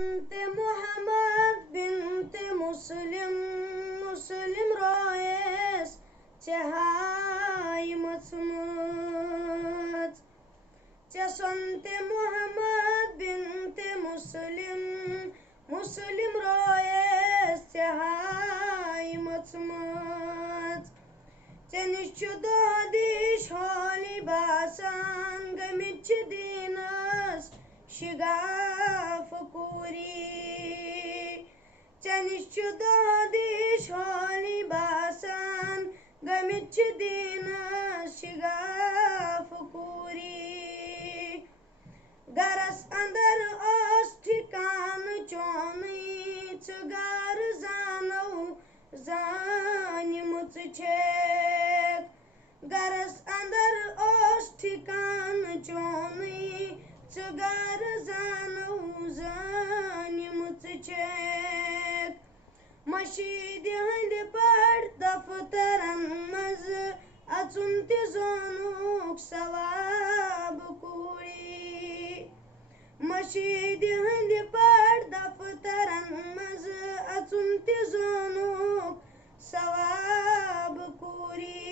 संते मोहम्मद बिनते मुस्लिम मुस्लिम Royce चहाय मचमत चे संते मोहम्मद बिनते मुस्लिम मुस्लिम Royce चहाय मचमत चे निश्च दोदिश होली बासान गमिच दीनस शिगाफ कुरी चे निश्च दोदिश होली बासान गमिच दीनस शिगाफ कुरी गरस अंदर ओस ठिकान चोनी गर जानो जानिमुच छेक गरस अंदर ओस ठिकान चोनी गर जानो जानिमुच छेक मशीद हंद पर दफ्तरन मज अचुन ते जोनुक सवाब कुड़ी मशीद हंद पर दफ्तरन मज अचुन ते जोनुक सवाब कुड़ी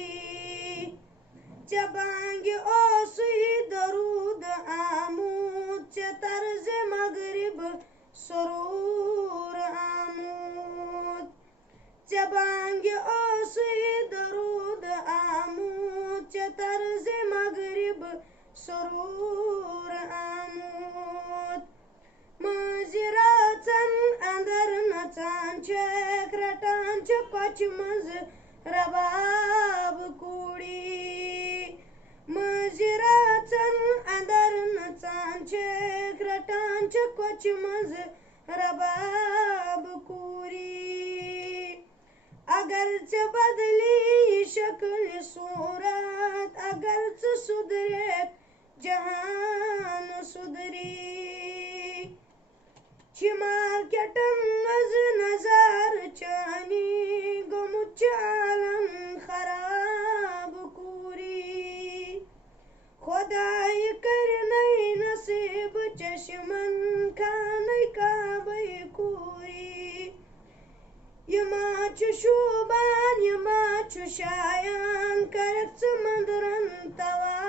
चे बांगे ओसुई दरूद आमूद चे तर्ज मगरिब सरूर आमूद चे बांगे ओसुई दरूद आमूद चे तर्ज मगरिब सरूर आमूद मजिराचन अंदर नचान चे रटान चे कच मज रबाब कुड़ी मजिराचन अंदर नचान चे रटान चे कच मज रबाब कुड़ी अगर चे बदली शक्ल सूरत अगर चे सुधरेत जहान सुधरी चिमार केटन मज नजार चानी गमुच आलम खराब कुरी खुदाई कर नई नसीब चश्मन खानई काबई कुरी यमाच शुबान यमाच शायान करच मंदरन तवा